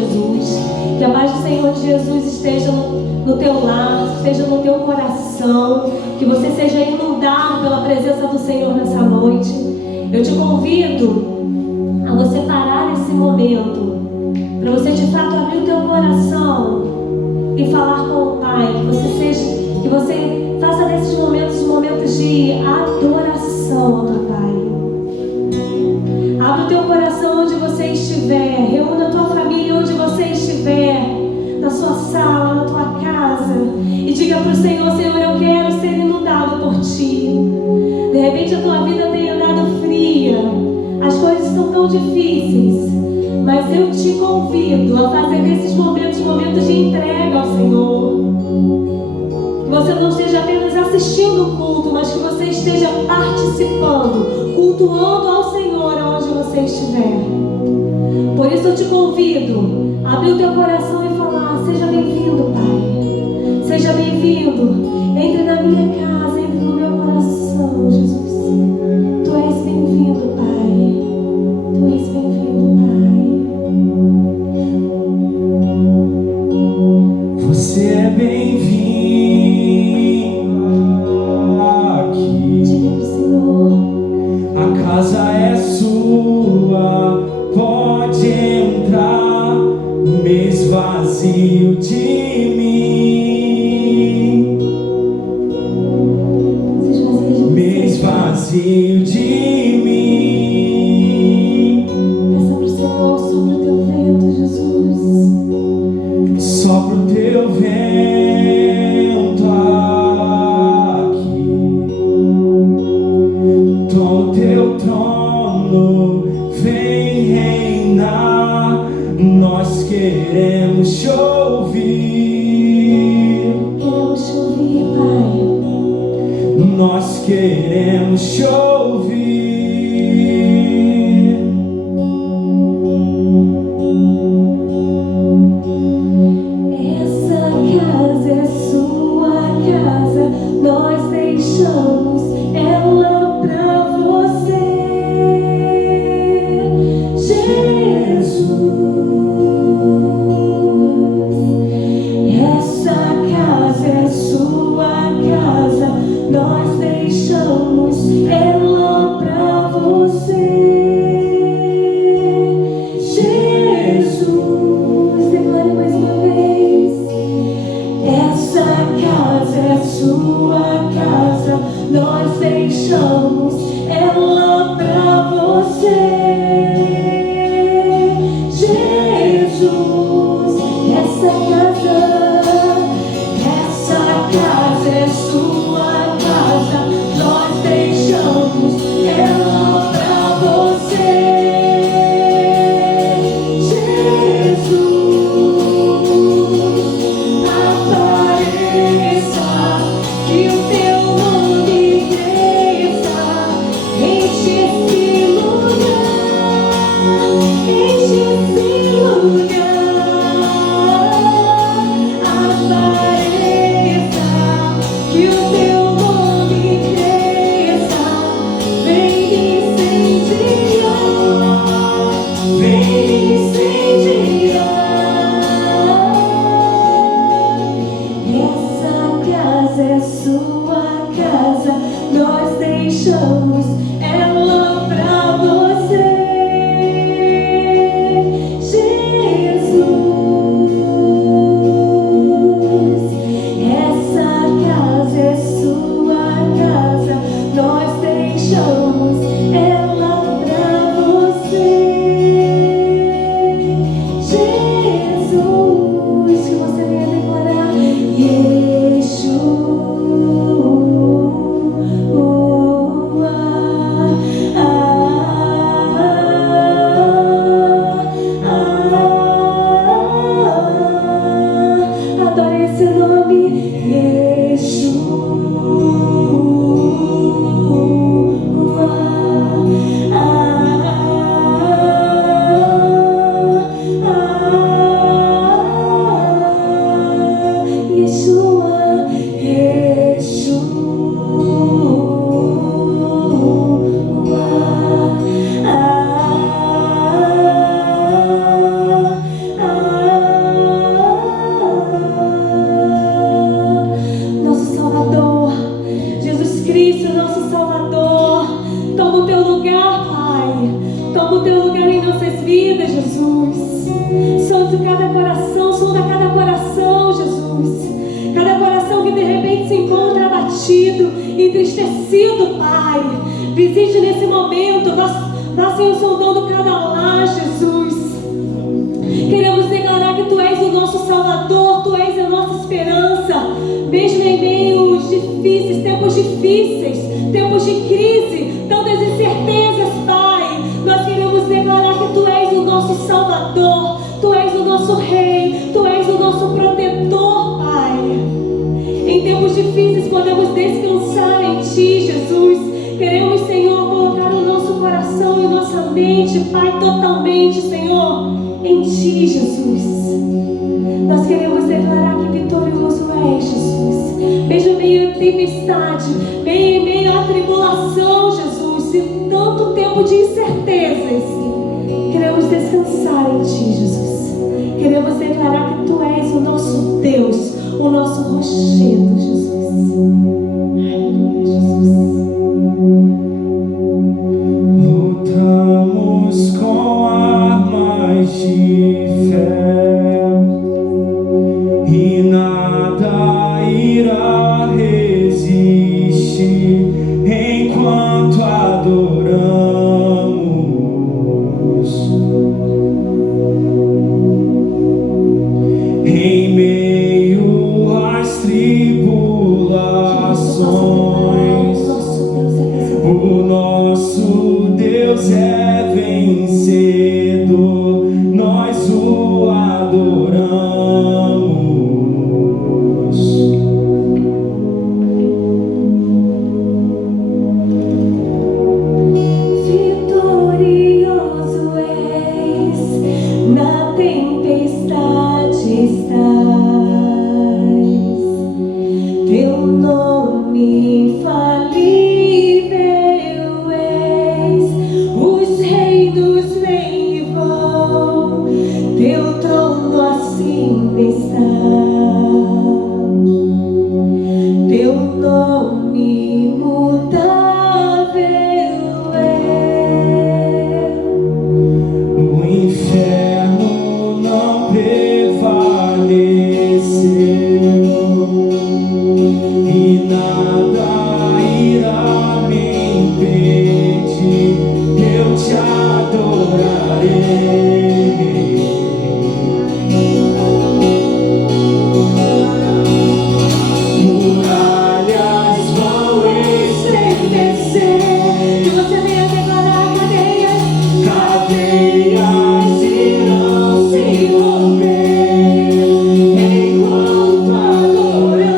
Jesus. Que a paz do Senhor Jesus esteja no teu lar, esteja no teu coração. Que você seja inundado pela presença do Senhor nessa noite. Eu te convido a você parar esse momento, para você de fato abrir o teu coração e falar com o Pai. Que você faça desses momentos de adoração ao teu Pai. Abre o teu coração onde você estiver. Reúna a tua família onde você estiver, na sua sala, na tua casa, e diga para o Senhor: Senhor, eu quero ser inundado por Ti. De repente a tua vida tem andado fria, as coisas estão tão difíceis, mas eu te convido a fazer desses momentos de entrega ao Senhor. Que você não esteja apenas assistindo o culto, mas que você esteja participando, cultuando ao Senhor onde você estiver. Por isso eu te convido a abrir o teu coração e falar: seja bem-vindo, Pai. Seja bem-vindo. Entre na minha casa, entre no meu coração, Jesus. Tu és bem-vindo, Pai. Tu és bem-vindo, Pai. Você é bem-vindo aqui. Diga pro Senhor: a casa é sua, pode entrar, me esvazio de mim, me esvazio de mim. peça pro Senhor: sopra o teu vento, Jesus. Sopra o teu vento aqui, toma o teu trono, vem reinar. Nós queremos te ouvir, Queremos te ouvir, Pai. nós queremos te ouvir. Essa casa é sua casa, nós deixamos ela pra você, Jesus. Essa casa é sua casa, nós deixamos ela pra você, Jesus. Declare mais uma vez: essa casa é sua casa, nós deixamos ela pra você, Jesus. Essa casa é sua casa, nós deixamos ela pra você, Jesus. Apareça, que o teu nome cresça, enche esse lugar, enche esse lugar. Apareça, que o teu nome cresça, vem incendiar, vem incendiar. Essa casa é sua casa, nós deixamos ela pra você, Jesus. Essa casa é sua casa, nós deixamos ela pra você, Jesus. Que você venha declarar: Yeshua, Cristo, nosso Salvador. Toma o teu lugar, Pai. Toma o teu lugar em nossas vidas, Jesus. Sonda cada coração, Jesus. Cada coração que de repente se encontra abatido, entristecido, Pai. Visite nesse momento, vá, Senhor, sondando cada lar, Jesus. Queremos declarar que Tu és o nosso Salvador, Tu és a nossa esperança, mesmo em meio difíceis, tempos de crise, tantas incertezas, Pai. Nós queremos declarar que Tu és o nosso Salvador, Tu és o nosso Rei, Tu és o nosso protetor, Pai. Em tempos difíceis podemos descansar em Ti, Jesus. Queremos, Senhor, colocar o nosso coração e nossa mente, Pai, totalmente, Senhor, em Ti, Jesus. Nós queremos declarar que vitorioso és, Jesus. Mesmo em meio à tempestade, em meio à tribulação, Jesus, e tanto tempo de incertezas, queremos descansar em Ti, Jesus. Queremos declarar que Tu és o nosso Deus, o nosso rochedo, Jesus. Aleluia, Jesus. Lutamos com armas de fé e nada irá resistir enquanto adoramos. Em meio às tribulações, o nosso Deus é vencedor, nós o adoramos. Vitorioso és, na tempestade estás, Teu nome infalível és, os reinos vêm e vão, Teu trono acima está, Teu nome imutável é. O inferno não prevaleceu e nada irá me impedir, eu te adorarei. Muralhas vão estremecer, Que você venha declarar cadeias irão se romper enquanto adoramos.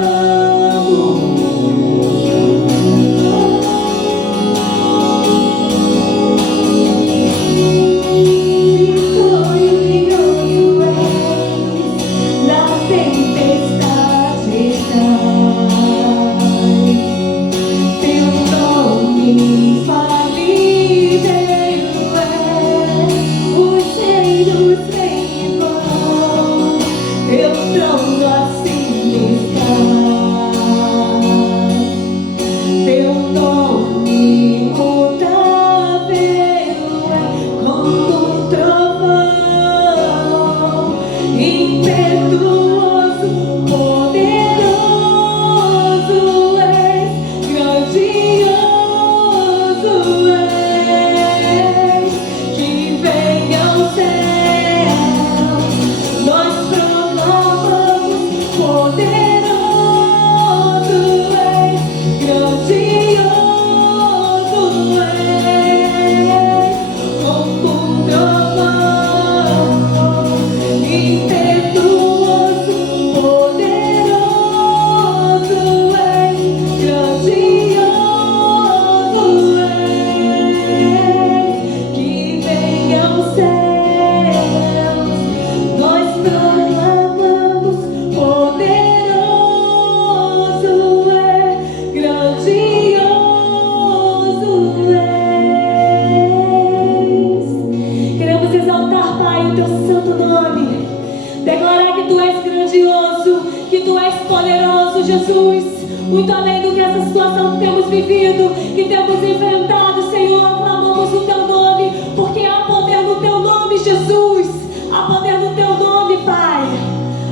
muito além do que essa situação que temos vivido, que temos enfrentado, Senhor, clamamos o Teu nome, porque há poder no Teu nome, Jesus, há poder no Teu nome, Pai.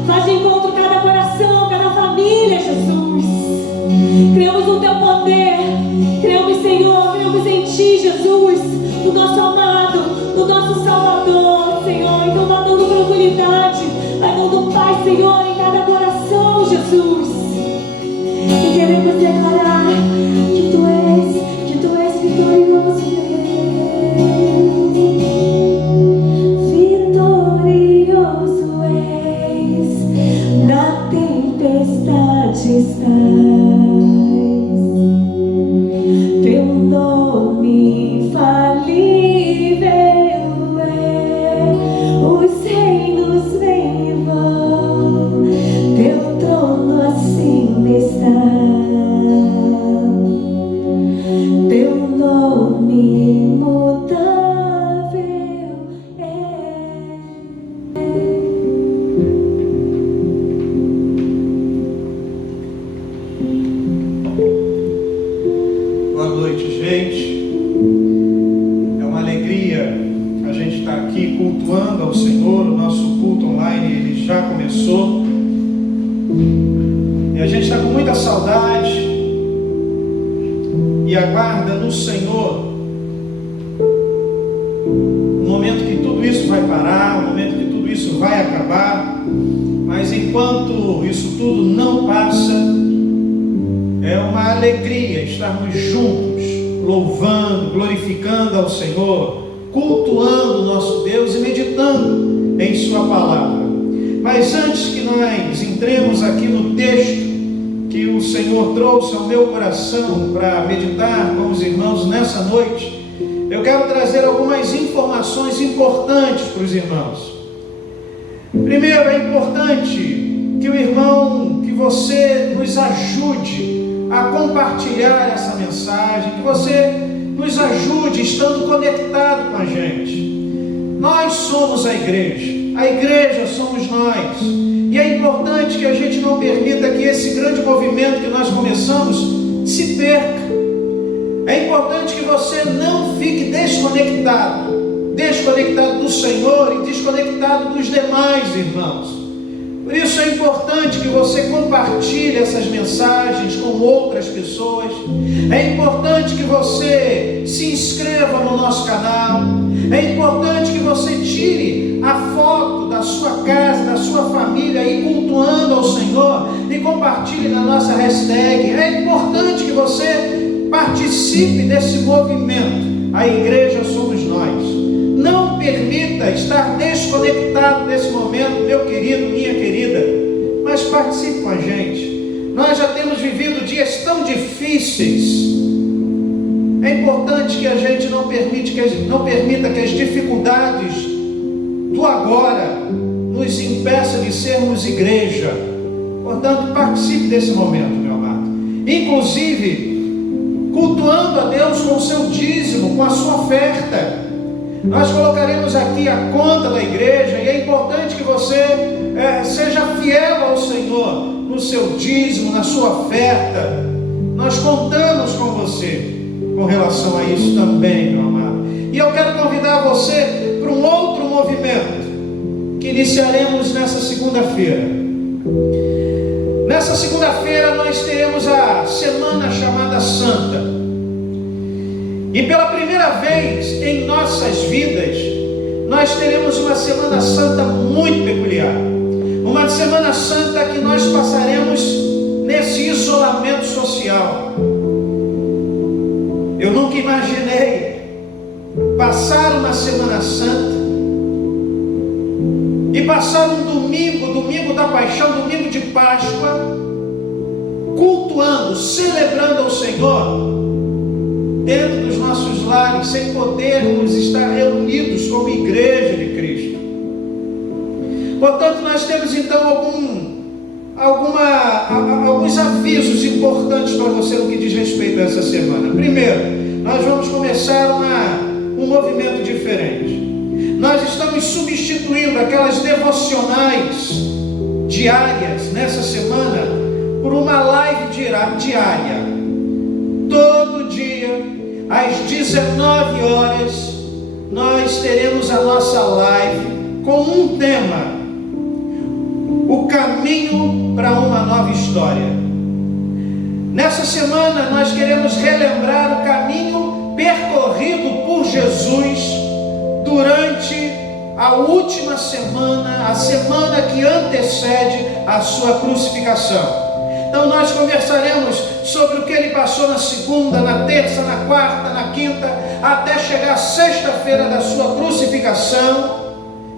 Faz de encontro cada coração, cada família, Jesus. Cremos no Teu poder, cremos, Senhor, cremos em Ti, Jesus, no nosso amado, no nosso Salvador, Senhor. Então vai dando tranquilidade, vai dando paz, Senhor, em cada coração, Jesus. E queremos declarar que Tu és vitorioso, Deus. Vitorioso és, na tempestade estás. Teu nome infalível é, os reinos vêm e vão, Teu trono acima está. Teu nome imutável é. Boa noite, gente. É uma alegria a gente estar aqui cultuando ao Senhor. O nosso culto online ele já começou e a gente está com muita saudade e aguarda no Senhor o momento que tudo isso vai parar, o momento que tudo isso vai acabar. Mas enquanto isso tudo não passa, é uma alegria estarmos juntos, louvando, glorificando ao Senhor, cultuando o nosso Deus e meditando em Sua palavra. Mas antes que nós entremos aqui no texto que o Senhor trouxe ao meu coração para meditar com os irmãos nessa noite, eu quero trazer algumas informações importantes para os irmãos. Primeiro, é importante que o irmão, que você nos ajude a compartilhar essa mensagem, que você nos ajude estando conectado com a gente. Nós somos a igreja somos nós, e é importante que a gente não permita que esse grande movimento que nós começamos se perca. É importante que você não fique desconectado do Senhor e desconectado dos demais irmãos. Por isso é importante que você compartilhe essas mensagens com outras pessoas. É importante que você se inscreva no nosso canal. É importante que você tire a foto da sua casa, da sua família aí cultuando ao Senhor e compartilhe na nossa hashtag. É importante que você participe desse movimento. A igreja somos nós. Não permita estar desconectado desse momento, meu querido, minha querida, mas participe com a gente. Nós já temos vivido dias tão difíceis. É importante que a gente não permita que as dificuldades do agora nos impeçam de sermos igreja. Portanto, participe desse momento, meu amado. Inclusive, cultuando a Deus com o seu dízimo, com a sua oferta. Nós colocaremos aqui a conta da igreja e é importante que você seja fiel ao Senhor no seu dízimo, na sua oferta. Nós contamos com você com relação a isso também, meu amado. E eu quero convidar você para um outro movimento que iniciaremos nessa segunda-feira. Nessa segunda-feira nós teremos a semana chamada Santa. E pela primeira vez em nossas vidas, nós teremos uma Semana Santa muito peculiar. Uma Semana Santa que nós passaremos nesse isolamento social. Eu nunca imaginei passar uma Semana Santa e passar um domingo da Paixão, domingo de Páscoa, cultuando, celebrando ao Senhor dentro dos nossos lares, sem podermos estar reunidos como igreja de Cristo. Portanto, nós temos então alguns avisos importantes para você no que diz respeito a essa semana. Primeiro, nós vamos começar um movimento diferente. Nós estamos substituindo aquelas devocionais diárias nessa semana por uma live diária. Todo dia, às 19 horas, nós teremos a nossa live com um tema: o caminho para uma nova história. Nessa semana nós queremos relembrar o caminho percorrido por Jesus durante a última semana, a semana que antecede a sua crucificação. Então nós conversaremos sobre o que ele passou na segunda, na terça, na quarta, na quinta, até chegar à sexta-feira da sua crucificação,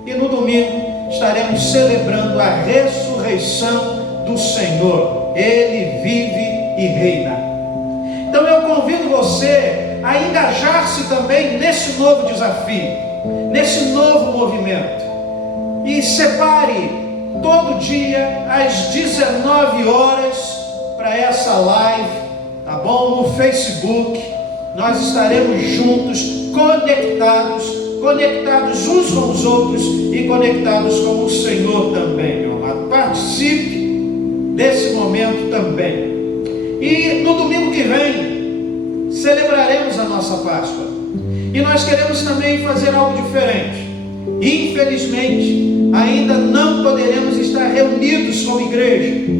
e no domingo estaremos celebrando a ressurreição do Senhor. Ele vive e reina. Então eu convido você a engajar-se também nesse novo desafio, nesse novo movimento, e separe todo dia às 19 horas para essa live, tá bom? No Facebook nós estaremos juntos, conectados uns com os outros e conectados com o Senhor também, meu amado. Participe desse momento também. E no domingo que vem celebraremos a nossa Páscoa, e nós queremos também fazer algo diferente. Infelizmente ainda não poderemos estar reunidos como igreja,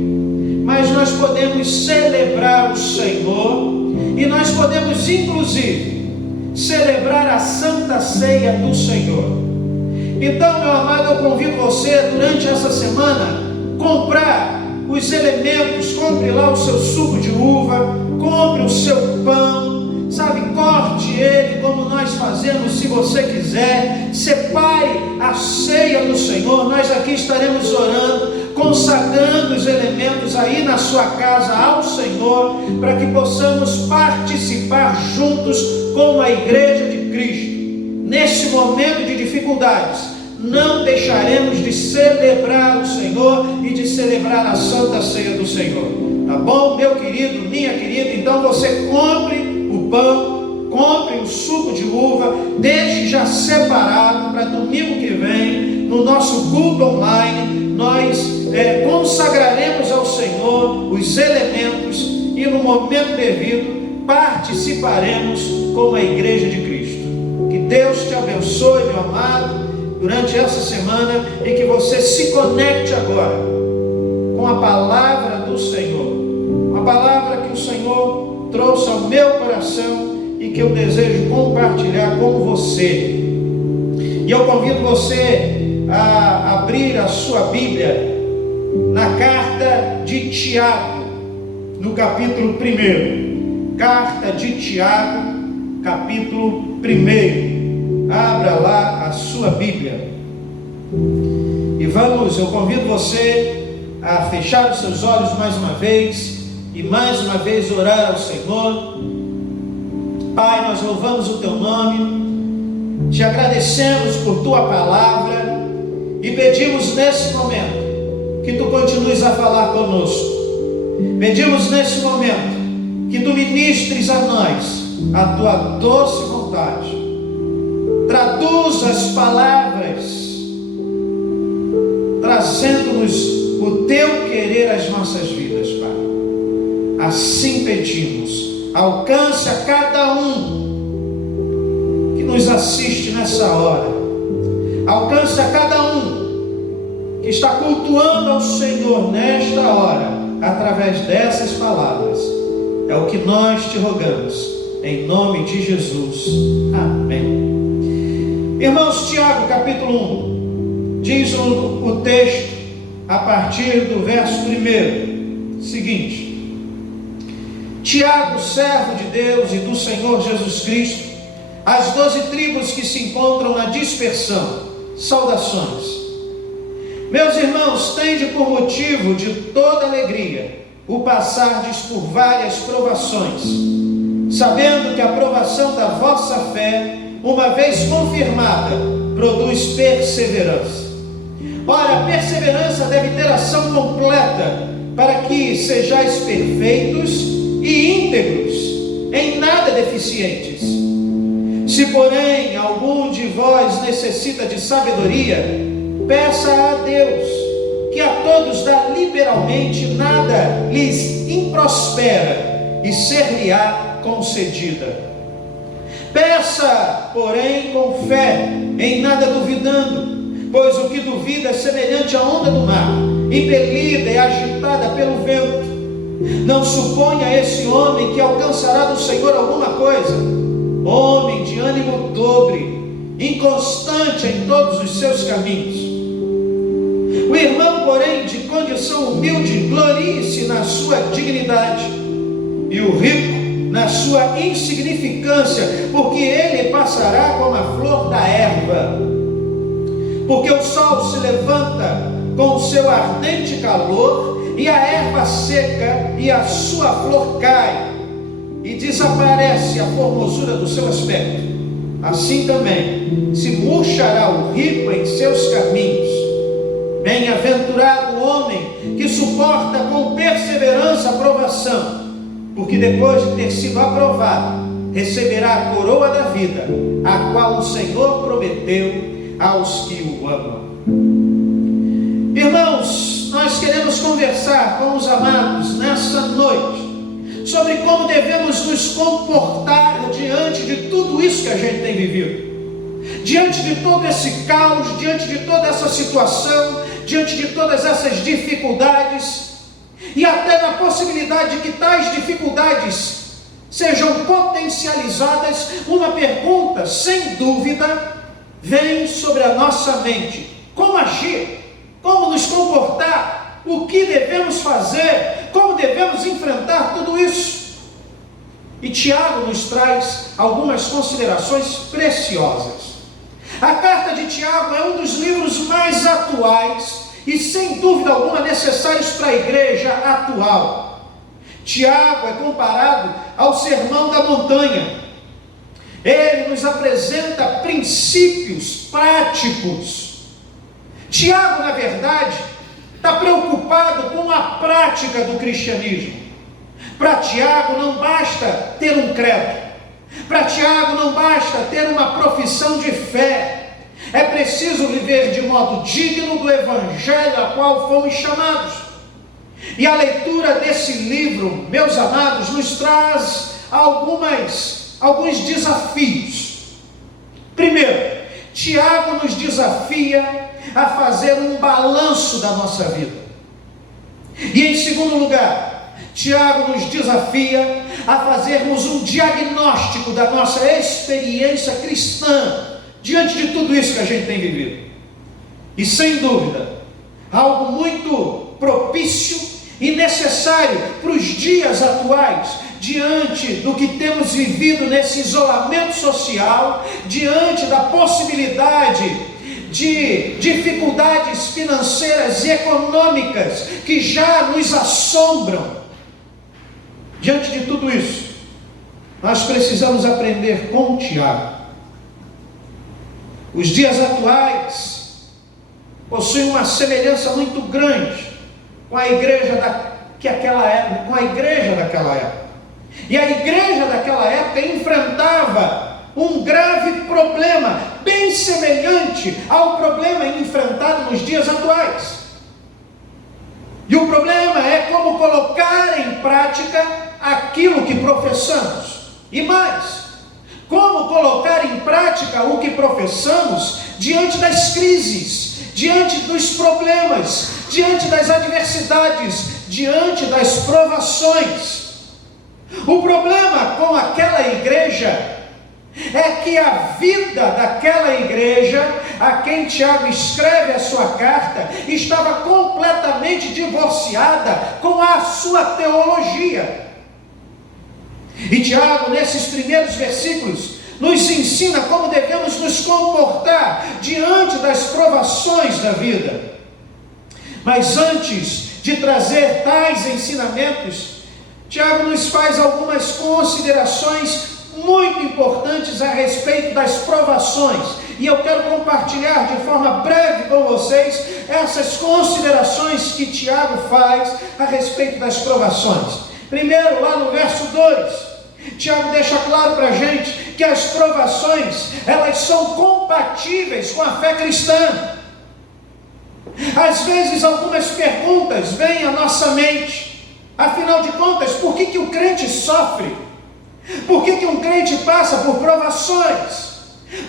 mas nós podemos celebrar o Senhor, e nós podemos inclusive celebrar a Santa Ceia do Senhor. Então, meu amado, eu convido você durante essa semana comprar os elementos, compre lá o seu suco de uva, compre o seu pão, sabe, corte ele como nós fazemos, se você quiser, separe a ceia do Senhor. Nós aqui estaremos orando, consagrando os elementos aí na sua casa ao Senhor, para que possamos participar juntos como a igreja de Cristo. Nesse momento de dificuldades, não deixaremos de celebrar o Senhor e de celebrar a Santa Ceia do Senhor. Tá bom, meu querido, minha querida? Então você compre o pão, compre o suco de uva, deixe já separado para domingo que vem, no nosso culto online, nós consagraremos ao Senhor os elementos, e no momento devido participaremos como a igreja de Cristo. Que Deus te abençoe, meu amado, durante essa semana, e que você se conecte agora com a palavra do Senhor, uma palavra que o Senhor trouxe ao meu coração e que eu desejo compartilhar com você. E eu convido você a abrir a sua Bíblia na carta de Tiago, no capítulo 1. Carta de Tiago, capítulo 1. Abra lá a sua Bíblia. E eu convido você a fechar os seus olhos mais uma vez, e mais uma vez orar ao Senhor. Pai, nós louvamos o Teu nome, te agradecemos por Tua palavra, e pedimos nesse momento que Tu continues a falar conosco. Pedimos nesse momento que Tu ministres a nós a Tua doce vontade. Traduz as palavras, trazendo-nos o Teu querer às nossas vidas, Pai. Assim pedimos, alcance a cada um que nos assiste nessa hora, alcance a cada um que está cultuando ao Senhor nesta hora, através dessas palavras. É o que nós te rogamos, em nome de Jesus. Amém. Irmãos, Tiago capítulo 1, diz o texto a partir do verso 1, seguinte: Tiago, servo de Deus e do Senhor Jesus Cristo, as 12 tribos que se encontram na dispersão, saudações. Meus irmãos, tende por motivo de toda alegria o passardes por várias provações, sabendo que a provação da vossa fé, uma vez confirmada, produz perseverança. Ora, a perseverança deve ter ação completa, para que sejais perfeitos e íntegros, em nada deficientes. Se, porém, algum de vós necessita de sabedoria, peça a Deus, que a todos dá liberalmente, nada lhes improspera e ser-lhe-á concedida. Peça, porém, com fé, em nada duvidando, pois o que duvida é semelhante à onda do mar, impelida e agitada pelo vento. Não suponha esse homem que alcançará do Senhor alguma coisa. Homem de ânimo dobre, inconstante em todos os seus caminhos. O irmão, porém, de condição humilde, glorie-se na sua dignidade, e o rico na sua insignificância, porque ele passará como a flor da erva. Porque o sol se levanta com o seu ardente calor, e a erva seca, e a sua flor cai, e desaparece a formosura do seu aspecto. Assim também se murchará o rico em seus caminhos. Bem-aventurado o homem que suporta com perseverança a provação, porque depois de ter sido aprovado, receberá a coroa da vida, a qual o Senhor prometeu aos que o amam. Irmãos, nós queremos conversar com os amados nessa noite sobre como devemos nos comportar diante de tudo isso que a gente tem vivido, diante de todo esse caos, diante de toda essa situação, diante de todas essas dificuldades, e até na possibilidade de que tais dificuldades sejam potencializadas. Uma pergunta, sem dúvida, vem sobre a nossa mente: como agir? Como nos comportar? O que devemos fazer? Como devemos enfrentar tudo isso? E Tiago nos traz algumas considerações preciosas. A carta de Tiago é um dos livros mais atuais e, sem dúvida alguma, necessários para a igreja atual. Tiago é comparado ao Sermão da Montanha. Ele nos apresenta princípios práticos. Tiago, na verdade, está preocupado com a prática do cristianismo. Para Tiago não basta ter um credo. Para Tiago não basta ter uma profissão de fé. É preciso viver de modo digno do evangelho a qual fomos chamados. E a leitura desse livro, meus amados, nos traz alguns desafios. Primeiro, Tiago nos desafia a fazer um balanço da nossa vida. E em segundo lugar, Tiago nos desafia a fazermos um diagnóstico da nossa experiência cristã diante de tudo isso que a gente tem vivido. E sem dúvida, algo muito propício e necessário para os dias atuais, diante do que temos vivido nesse isolamento social, diante da possibilidade de dificuldades financeiras e econômicas que já nos assombram. Diante de tudo isso, nós precisamos aprender com Tiago. Os dias atuais possuem uma semelhança muito grande com a igreja daquela época. E a igreja daquela época enfrentava um grave problema, bem semelhante ao problema enfrentado nos dias atuais. E o problema é como colocar em prática aquilo que professamos. E mais, como colocar em prática o que professamos diante das crises, diante dos problemas, diante das adversidades, diante das provações. O problema com aquela igreja é que a vida daquela igreja, a quem Tiago escreve a sua carta, estava completamente divorciada com a sua teologia. E Tiago, nesses primeiros versículos, nos ensina como devemos nos comportar diante das provações da vida. Mas antes de trazer tais ensinamentos, Tiago nos faz algumas considerações muito importantes a respeito das provações. E eu quero compartilhar de forma breve com vocês essas considerações que Tiago faz a respeito das provações. Primeiro, lá no verso 2, Tiago deixa claro para a gente que as provações, elas são compatíveis com a fé cristã. Às vezes algumas perguntas vêm à nossa mente. Afinal de contas, por que o crente sofre? Por que um crente passa por provações?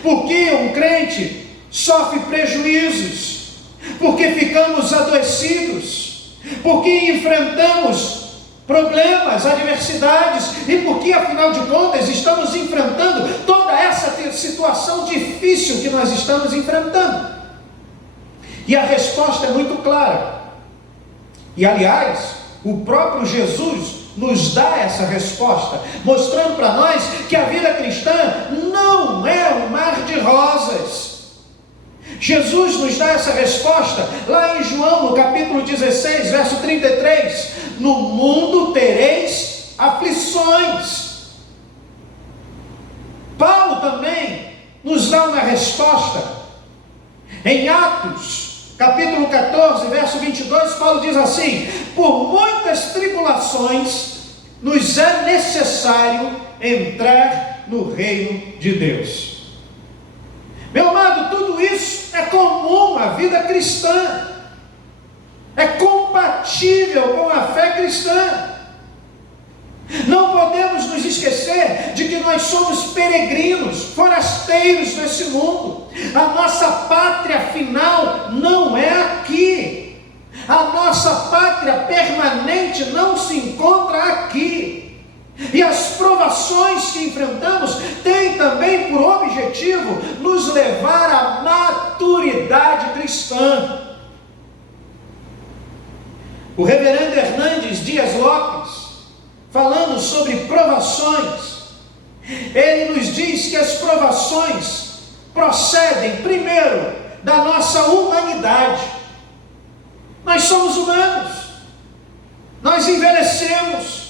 Por que um crente sofre prejuízos? Por que ficamos adoecidos? Por que enfrentamos problemas, adversidades? E por que, afinal de contas, estamos enfrentando toda essa situação difícil que nós estamos enfrentando? E a resposta é muito clara. E, aliás, o próprio Jesus nos dá essa resposta, mostrando para nós que a vida cristã não é um mar de rosas. Jesus nos dá essa resposta lá em João, no capítulo 16, verso 33. No mundo tereis aflições. Paulo também nos dá uma resposta. Em Atos, capítulo 14, verso 22, Paulo diz assim: por muitas tribulações nos é necessário entrar no reino de Deus. Meu amado, tudo isso é comum à vida cristã, é compatível com a fé cristã. Não podemos nos esquecer de que nós somos peregrinos, forasteiros nesse mundo. A nossa pátria final não é aqui. A nossa pátria permanente não se encontra aqui. E as provações que enfrentamos têm também por objetivo nos levar à maturidade cristã. O reverendo Hernandes Dias Lopes, falando sobre provações, ele nos diz que as provações procedem primeiro da nossa humanidade. Nós somos humanos, nós envelhecemos,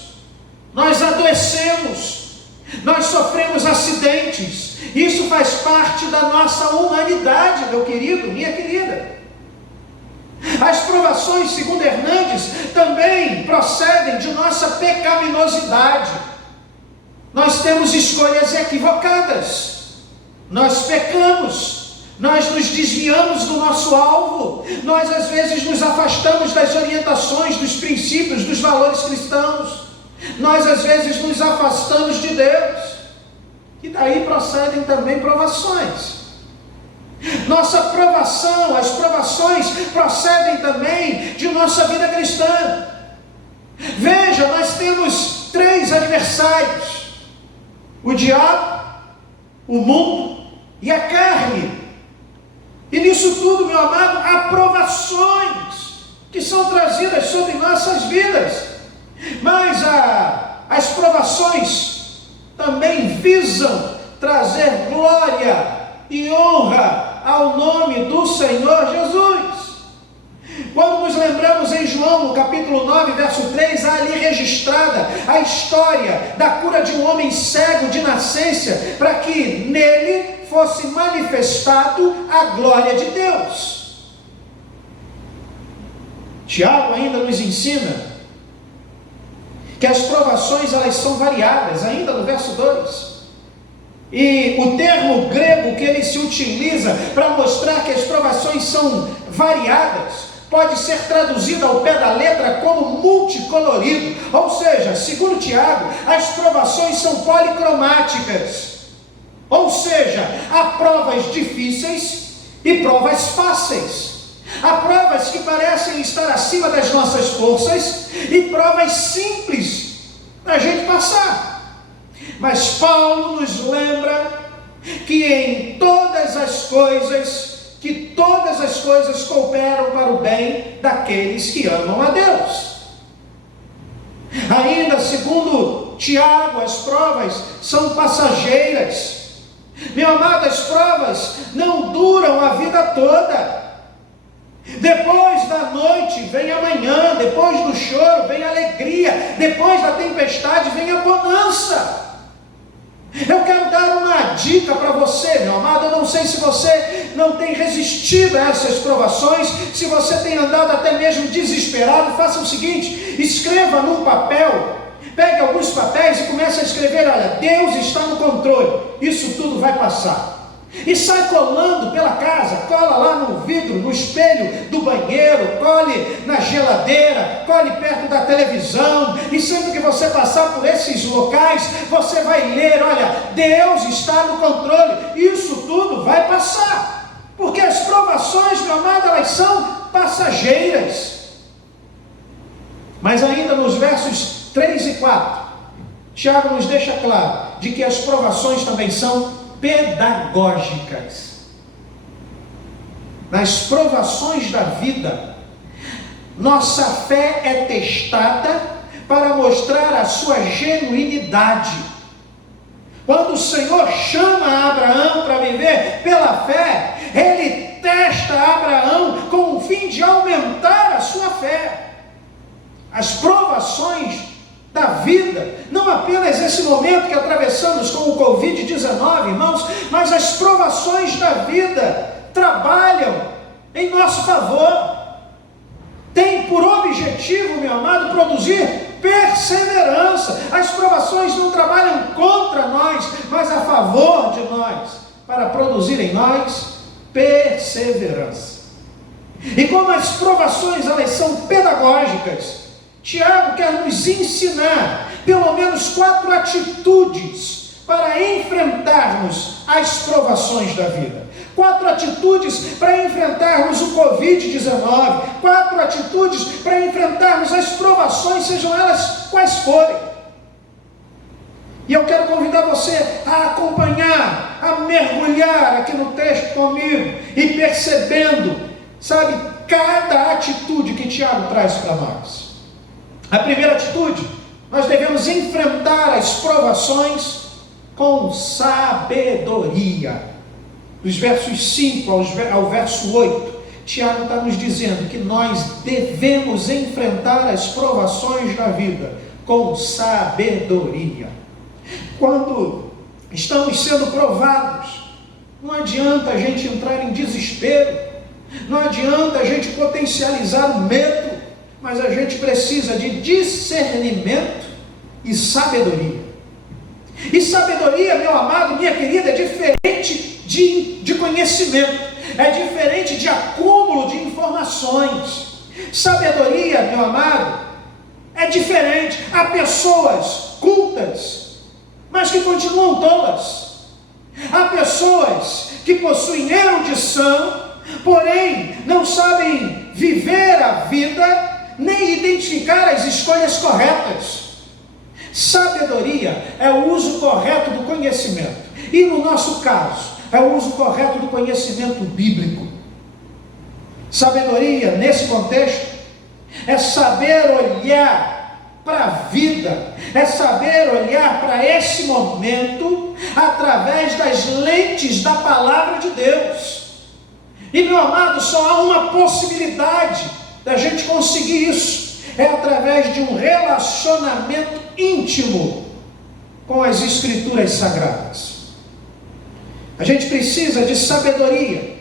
nós adoecemos, nós sofremos acidentes. Isso faz parte da nossa humanidade, meu querido, minha querida. As provações, segundo Hernandes, também procedem de nossa pecaminosidade. Nós temos escolhas equivocadas, nós pecamos, nós nos desviamos do nosso alvo, nós às vezes nos afastamos das orientações, dos princípios, dos valores cristãos, nós às vezes nos afastamos de Deus, e daí procedem também provações. Nossa provação, as provações procedem também de nossa vida cristã. Veja, nós temos 3 adversários: o diabo, o mundo e a carne. E nisso tudo, meu amado, há provações que são trazidas sobre nossas vidas. Mas as provações também visam trazer glória e honra ao nome do Senhor Jesus. Quando nos lembramos em João, no capítulo 9, verso 3, há ali registrada a história da cura de um homem cego de nascença, para que nele fosse manifestado a glória de Deus. Tiago ainda nos ensina que as provações elas são variadas, ainda no verso 2. E o termo grego que ele se utiliza para mostrar que as provações são variadas, pode ser traduzido ao pé da letra como multicolorido. Ou seja, segundo Tiago, as provações são policromáticas. Ou seja, há provas difíceis e provas fáceis. Há provas que parecem estar acima das nossas forças e provas simples para a gente passar. Mas Paulo nos lembra que em todas as coisas, que todas as coisas cooperam para o bem daqueles que amam a Deus. Ainda segundo Tiago, as provas são passageiras. Meu amado, as provas não duram a vida toda. Depois da noite vem a manhã, depois do choro vem a alegria, depois da tempestade vem a bonança. Eu quero dar uma dica para você, meu amado. Eu não sei se você não tem resistido a essas provações, se você tem andado até mesmo desesperado. Faça o seguinte: escreva num papel, pegue alguns papéis e comece a escrever: olha, Deus está no controle, isso tudo vai passar. e sai colando pela casa, cola lá no vidro, no espelho do banheiro, cole na geladeira, cole perto da televisão, e sempre que você passar por esses locais, você vai ler, olha, Deus está no controle. Isso tudo vai passar, porque as provações, meu amado, elas são passageiras. Mas ainda nos versos 3 e 4, Tiago nos deixa claro de que as provações também são pedagógicas. Nas provações da vida, nossa fé é testada para mostrar a sua genuinidade. Quando o Senhor chama Abraão para viver pela fé, Ele testa Abraão com o fim de aumentar a sua fé. As provações da vida, não apenas esse momento que atravessamos com o Covid-19, irmãos, mas as provações da vida trabalham em nosso favor. Tem por objetivo, meu amado, produzir perseverança. As provações não trabalham contra nós, mas a favor de nós, para produzir em nós perseverança. E como as provações, elas são pedagógicas, Tiago quer nos ensinar pelo menos 4 atitudes para enfrentarmos as provações da vida. 4 atitudes para enfrentarmos o Covid-19. 4 atitudes para enfrentarmos as provações, sejam elas quais forem. E eu quero convidar você a acompanhar, a mergulhar aqui no texto comigo e percebendo, sabe, cada atitude que Tiago traz para nós. A primeira atitude, nós devemos enfrentar as provações com sabedoria. Dos versos 5 ao verso 8, Tiago está nos dizendo que nós devemos enfrentar as provações da vida com sabedoria. Quando estamos sendo provados, não adianta a gente entrar em desespero, não adianta a gente potencializar o medo, mas a gente precisa de discernimento e sabedoria. E sabedoria, meu amado, minha querida, é diferente de conhecimento, é diferente de acúmulo de informações. Sabedoria, meu amado, é diferente. Há pessoas cultas, mas que continuam tolas. Há pessoas que possuem erudição, porém não sabem viver a vida, nem identificar as escolhas corretas. Sabedoria é o uso correto do conhecimento. E no nosso caso, é o uso correto do conhecimento bíblico. Sabedoria, nesse contexto, é saber olhar para a vida, é saber olhar para esse momento através das lentes da palavra de Deus. E, meu amado, só há uma possibilidade da gente conseguir isso, é através de um relacionamento íntimo com as Escrituras Sagradas. A gente precisa de sabedoria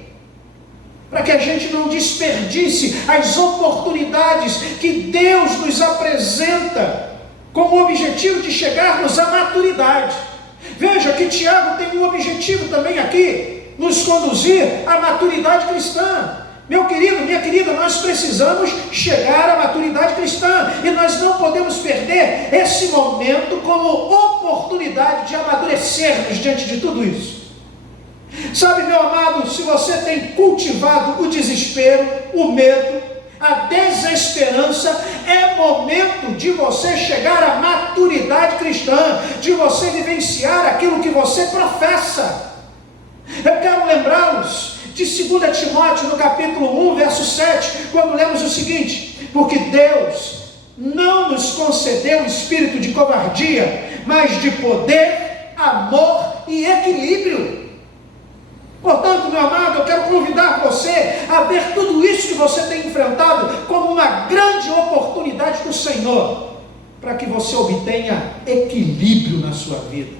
para que a gente não desperdice as oportunidades que Deus nos apresenta com o objetivo de chegarmos à maturidade. Veja que Tiago tem um objetivo também aqui, nos conduzir à maturidade cristã. Meu querido, minha querida, nós precisamos chegar à maturidade cristã e nós não podemos perder esse momento como oportunidade de amadurecermos diante de tudo isso. Sabe, meu amado, se você tem cultivado o desespero, o medo, a desesperança, é momento de você chegar à maturidade cristã, de você vivenciar aquilo que você professa. Eu quero lembrá-los de 2 Timóteo, no capítulo 1, verso 7, quando lemos o seguinte: porque Deus não nos concedeu o espírito de covardia, mas de poder, amor e equilíbrio. Portanto, meu amado, eu quero convidar você a ver tudo isso que você tem enfrentado como uma grande oportunidade do Senhor, para que você obtenha equilíbrio na sua vida,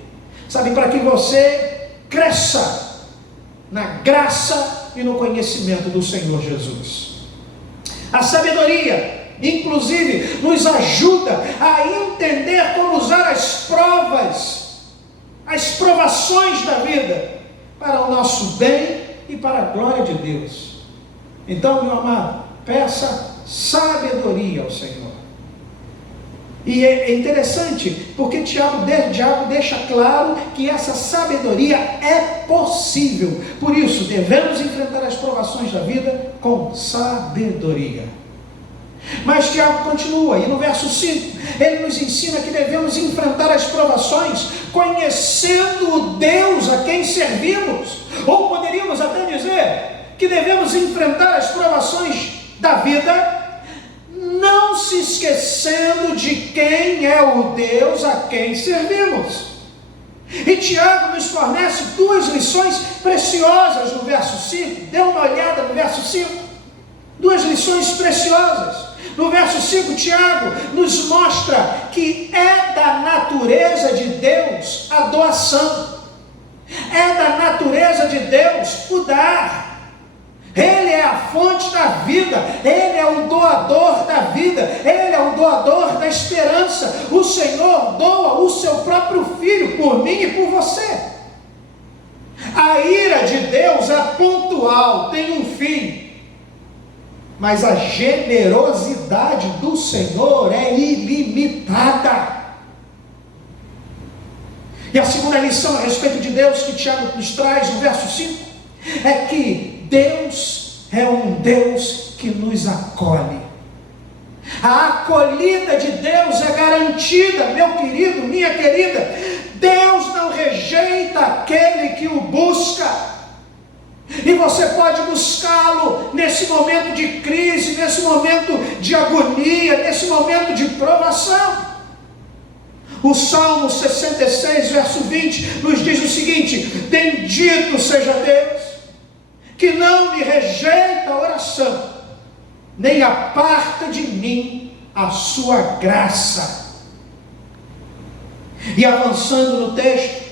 sabe, para que você cresça na graça e no conhecimento do Senhor Jesus. A sabedoria, inclusive, nos ajuda a entender como usar as provas, as provações da vida, para o nosso bem e para a glória de Deus. Então, meu amado, peça sabedoria ao Senhor. E é interessante, porque Tiago deixa claro que essa sabedoria é possível. Por isso, devemos enfrentar as provações da vida com sabedoria. Mas Tiago continua, e no verso 5, ele nos ensina que devemos enfrentar as provações conhecendo o Deus a quem servimos. Ou poderíamos até dizer que devemos enfrentar as provações da vida não se esquecendo de quem é o Deus a quem servimos. E Tiago nos fornece duas lições preciosas no verso 5. Dê uma olhada no verso 5. Duas lições preciosas. No verso 5, Tiago nos mostra que é da natureza de Deus a doação. É da natureza de Deus o dar. Ele é a fonte da vida, Ele é o doador da vida, Ele é o doador da esperança. O Senhor doa o seu próprio Filho por mim e por você. A ira de Deus é pontual, tem um fim, mas a generosidade do Senhor é ilimitada. E a segunda lição a respeito de Deus que Tiago nos traz no verso 5 é que Deus é um Deus que nos acolhe. A acolhida de Deus é garantida, meu querido, minha querida. Deus não rejeita aquele que o busca. E você pode buscá-lo nesse momento de crise, nesse momento de agonia, nesse momento de provação. O Salmo 66, verso 20, nos diz o seguinte: bendito seja Deus, que não me rejeita a oração, nem aparta de mim a sua graça. E avançando no texto,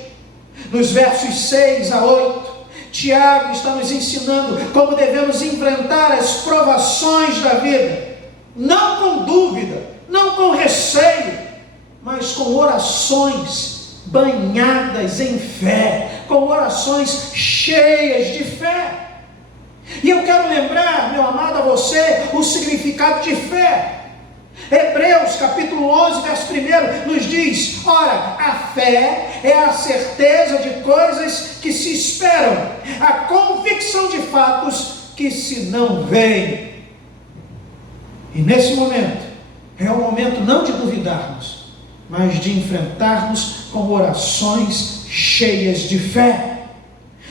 nos versos 6 a 8, Tiago está nos ensinando como devemos enfrentar as provações da vida, não com dúvida, não com receio, mas com orações banhadas em fé, com orações cheias de fé. E eu quero lembrar, meu amado, a você o significado de fé. Hebreus capítulo 11, verso 1 nos diz: ora, a fé é a certeza de coisas que se esperam, a convicção de fatos que se não veem. E nesse momento, é o momento não de duvidarmos, mas de enfrentarmos com orações cheias de fé.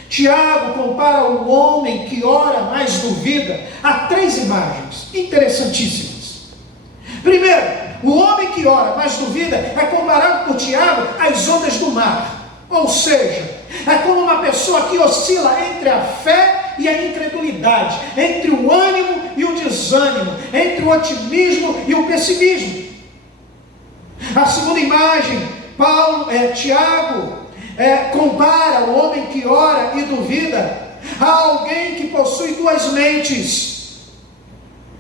Tiago compara o homem que ora, mas duvida, a três imagens interessantíssimas. Primeiro, o homem que ora, mas duvida, é comparado por Tiago às ondas do mar. Ou seja, é como uma pessoa que oscila entre a fé e a incredulidade, entre o ânimo e o desânimo, entre o otimismo e o pessimismo. A segunda imagem, Tiago compara o homem que ora e duvida a alguém que possui duas mentes.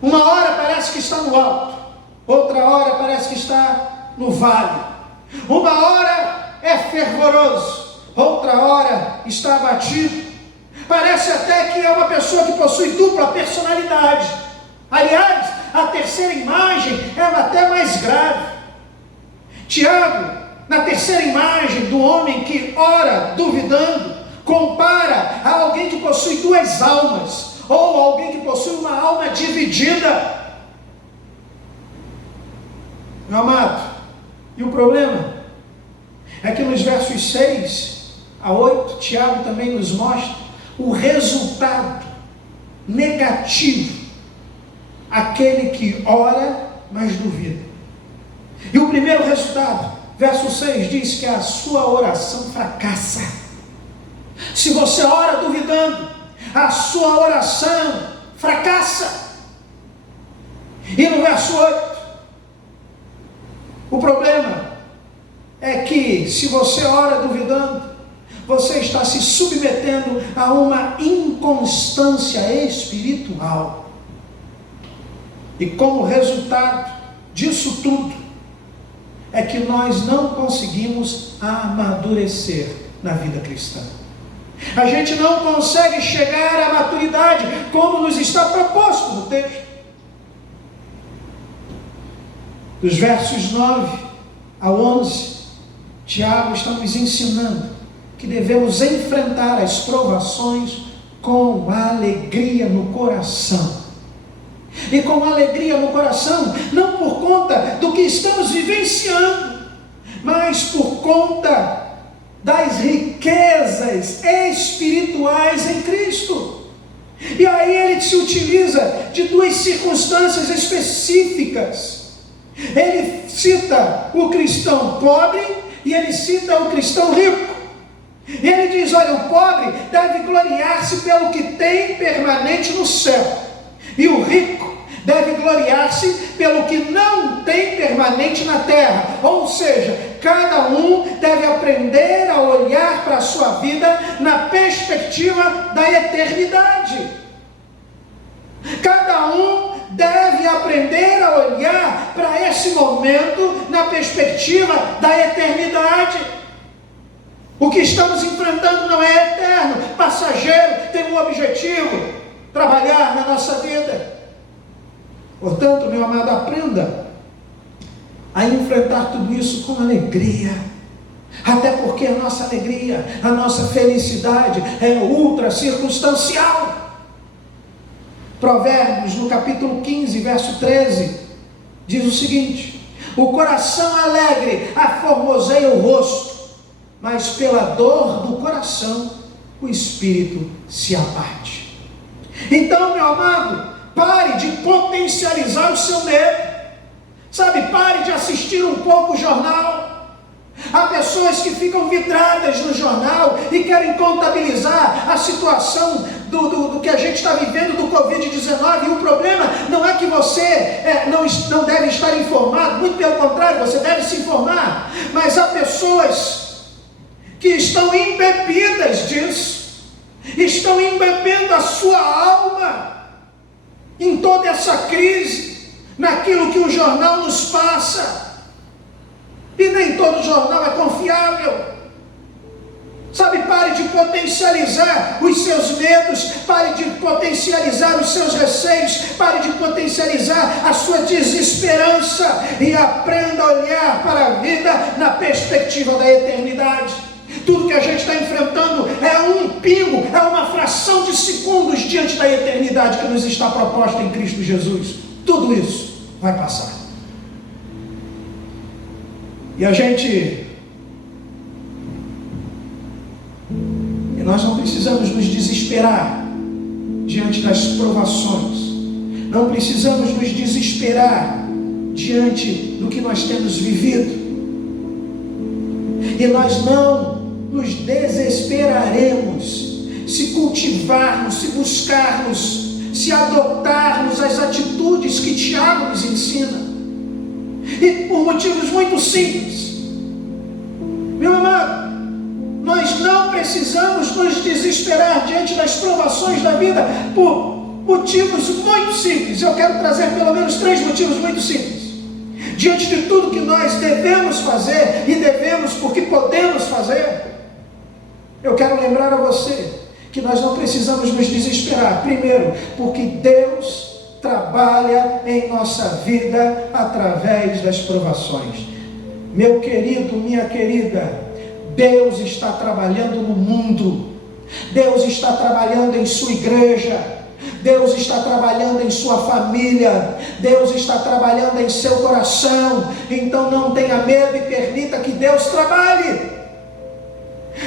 Uma hora parece que está no alto, outra hora parece que está no vale. Uma hora é fervoroso, outra hora está abatido. Parece até que é uma pessoa que possui dupla personalidade. Aliás, a terceira imagem é até mais grave. Tiago, na terceira imagem do homem que ora duvidando, compara a alguém que possui duas almas, ou alguém que possui uma alma dividida. Meu amado, e o problema é que nos versos 6 a 8, Tiago também nos mostra o resultado negativo, aquele que ora, mas duvida. E o primeiro resultado, verso 6, diz que a sua oração fracassa. Se você ora duvidando, a sua oração fracassa. E no verso 8, o problema é que se você ora duvidando, você está se submetendo a uma inconstância espiritual. E como resultado disso tudo, é que nós não conseguimos amadurecer na vida cristã. A gente não consegue chegar à maturidade como nos está proposto no texto. Dos versos 9 a 11, Tiago está nos ensinando que devemos enfrentar as provações com alegria no coração. E com alegria no coração, não por conta do que estamos vivenciando, mas por conta das riquezas espirituais em Cristo. E aí ele se utiliza de duas circunstâncias específicas. Ele cita o cristão pobre e ele cita o cristão rico. E ele diz, olha, o pobre deve gloriar-se pelo que tem permanente no céu, e o rico deve gloriar-se pelo que não tem permanente na terra. Ou seja, cada um deve aprender a olhar para a sua vida na perspectiva da eternidade. Cada um deve aprender a olhar para esse momento na perspectiva da eternidade. O que estamos enfrentando não é eterno, passageiro, tem um objetivo: trabalhar na nossa vida. Portanto, meu amado, aprenda a enfrentar tudo isso com alegria. Até porque a nossa alegria, a nossa felicidade é ultra circunstancial. Provérbios, no capítulo 15, verso 13, diz o seguinte: o coração alegre aformoseia o rosto, mas pela dor do coração o espírito se abate. Então, meu amado, pare de potencializar o seu medo. Sabe, pare de assistir um pouco o jornal. Há pessoas que ficam vidradas no jornal e querem contabilizar a situação do que a gente está vivendo do Covid-19. E o problema não é que você não deve estar informado, muito pelo contrário, você deve se informar. Mas há pessoas que estão embebidas disso, estão embebendo a sua alma em toda essa crise, naquilo que o jornal nos passa. E nem todo jornal é confiável. Sabe, pare de potencializar os seus medos, pare de potencializar os seus receios, pare de potencializar a sua desesperança e aprenda a olhar para a vida na perspectiva da eternidade. Tudo que a gente está enfrentando é um pingo, é uma fração de segundos diante da eternidade que nos está proposta em Cristo Jesus. Tudo isso vai passar. E nós não precisamos nos desesperar diante das provações. Não precisamos nos desesperar diante do que nós temos vivido. E nós não nos desesperaremos se cultivarmos, se buscarmos, se adotarmos as atitudes que Tiago nos ensina. E por motivos muito simples. Meu amado, nós não precisamos nos desesperar diante das provações da vida por motivos muito simples. Eu quero trazer pelo menos 3 motivos muito simples. Diante de tudo que nós devemos fazer, e devemos porque podemos fazer, eu quero lembrar a você que nós não precisamos nos desesperar. Primeiro, porque Deus trabalha em nossa vida através das provações. Meu querido, minha querida, Deus está trabalhando no mundo. Deus está trabalhando em sua igreja. Deus está trabalhando em sua família. Deus está trabalhando em seu coração. Então não tenha medo e permita que Deus trabalhe.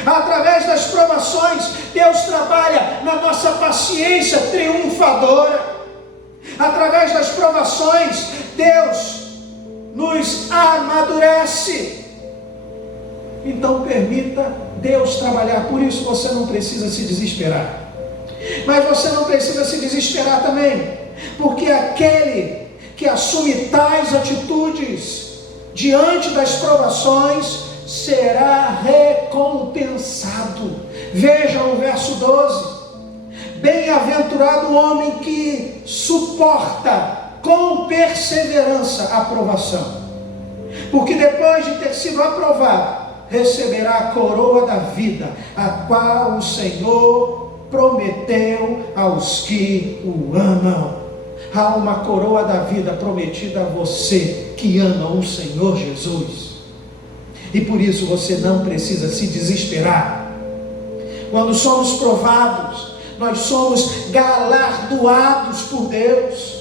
Através das provações, Deus trabalha na nossa paciência triunfadora. Através das provações, Deus nos amadurece. Então permita Deus trabalhar. Por isso você não precisa se desesperar. Mas você não precisa se desesperar também, porque aquele que assume tais atitudes diante das provações será recompensado. Veja o verso 12: bem-aventurado o homem que suporta com perseverança a provação, porque depois de ter sido aprovado, receberá a coroa da vida, a qual o Senhor prometeu aos que o amam. Há uma coroa da vida prometida a você que ama o Senhor Jesus. E por isso você não precisa se desesperar. Quando somos provados, nós somos galardoados por Deus.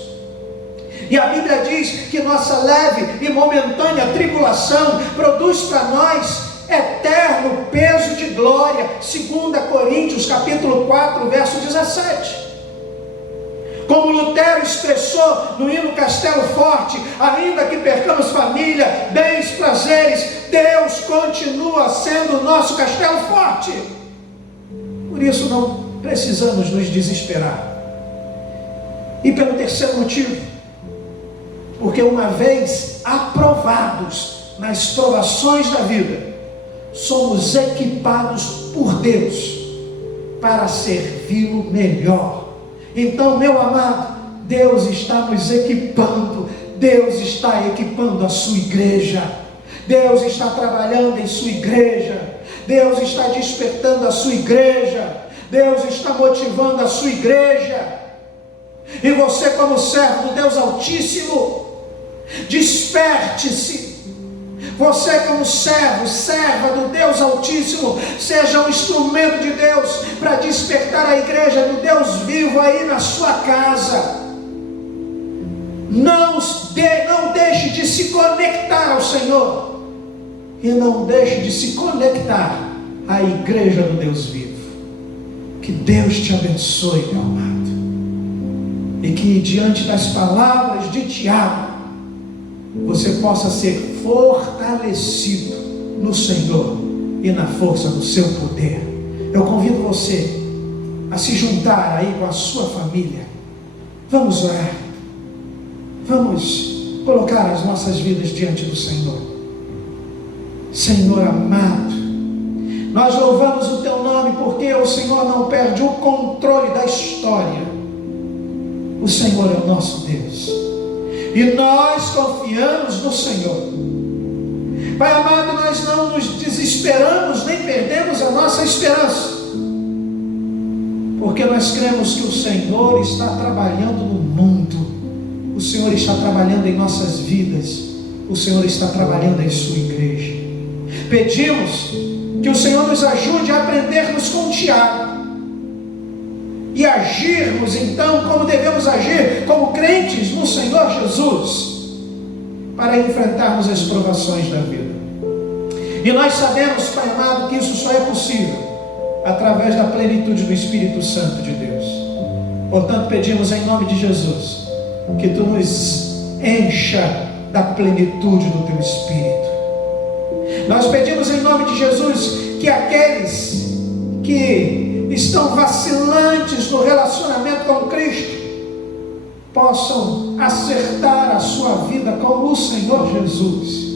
E a Bíblia diz que nossa leve e momentânea tribulação produz para nós eterno peso de glória. 2 Coríntios capítulo 4, verso 17. Como Lutero expressou no hino Castelo Forte: ainda que percamos família, bens, prazeres, Deus continua sendo o nosso castelo forte. Por isso não precisamos nos desesperar. E pelo terceiro motivo, porque uma vez aprovados nas provações da vida, somos equipados por Deus para servi-lo melhor. Então, meu amado, Deus está nos equipando. Deus está equipando a sua igreja. Deus está trabalhando em sua igreja. Deus está despertando a sua igreja. Deus está motivando a sua igreja. E você, como servo do Deus Altíssimo, desperte-se. Você, como servo, serva do Deus Altíssimo, seja um instrumento de Deus para despertar a igreja do Deus vivo aí na sua casa. Não deixe de se conectar ao Senhor, e não deixe de se conectar à igreja do Deus vivo. Que Deus te abençoe, meu amado, e que diante das palavras de Tiago, você possa ser fortalecido no Senhor e na força do seu poder. Eu convido você a se juntar aí com a sua família. Vamos orar. Vamos colocar as nossas vidas diante do Senhor. Senhor amado, nós louvamos o teu nome porque o Senhor não perde o controle da história. O Senhor é o nosso Deus. E nós confiamos no Senhor. Pai amado, nós não nos desesperamos, nem perdemos a nossa esperança, porque nós cremos que o Senhor está trabalhando no mundo. O Senhor está trabalhando em nossas vidas. O Senhor está trabalhando em sua igreja. Pedimos que o Senhor nos ajude a aprendermos com Tiago e agirmos então como devemos agir, como crentes no Senhor Jesus, para enfrentarmos as provações da vida. E nós sabemos, Pai amado, que isso só é possível através da plenitude do Espírito Santo de Deus. Portanto, pedimos em nome de Jesus que Tu nos encha da plenitude do Teu Espírito. Nós pedimos em nome de Jesus que aqueles que estão vacilantes no relacionamento com Cristo possam acertar a sua vida com o Senhor Jesus,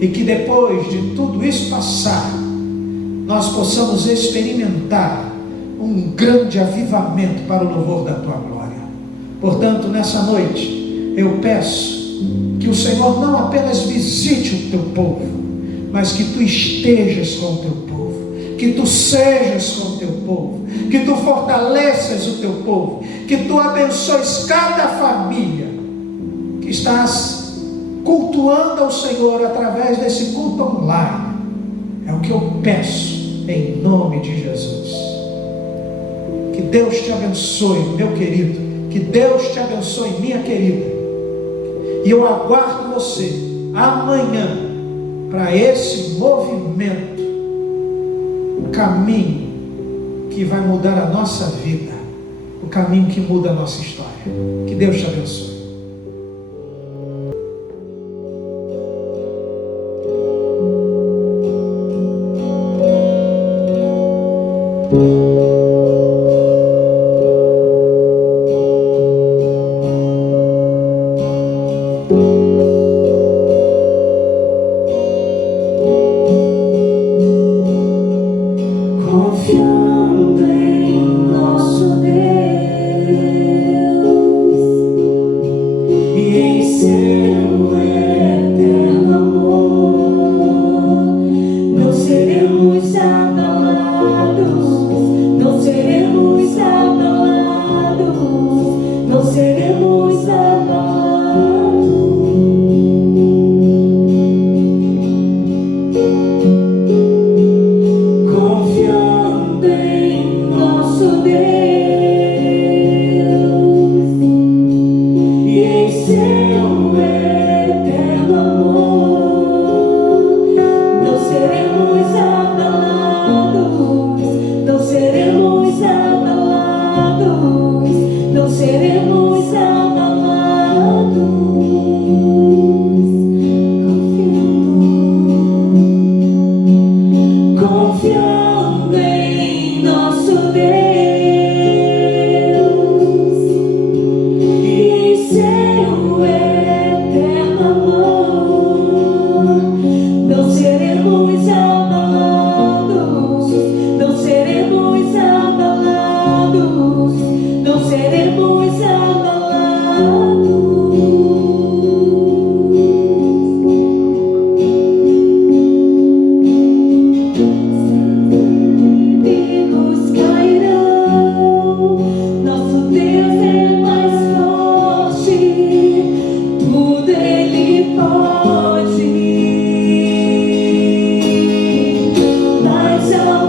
e que depois de tudo isso passar, nós possamos experimentar um grande avivamento para o louvor da Tua glória. Portanto, nessa noite eu peço que o Senhor não apenas visite o Teu povo, mas que Tu estejas com o Teu povo, que Tu sejas com o Teu povo, que Tu fortaleças o Teu povo, que Tu abençoes cada família que está cultuando ao Senhor através desse culto online. É o que eu peço em nome de Jesus. Que Deus te abençoe, meu querido, que Deus te abençoe, minha querida, e eu aguardo você amanhã para esse movimento, o caminho que vai mudar a nossa vida, o caminho que muda a nossa história. Que Deus te abençoe. Confiando em nosso Deus e em seu eterno amor, seremos abalados, não seremos abalados, não seremos abalados. Confiando em nosso Deus e em seu eterno amor, não seremos abalados, não seremos abalados, não seremos abalados. Confiando em nosso Deus e em seu eterno amor, não seremos abalados, não seremos abalados, não seremos abalados. Inimigos cairão, nosso Deus é mais forte, tudo Ele pode. Mas ao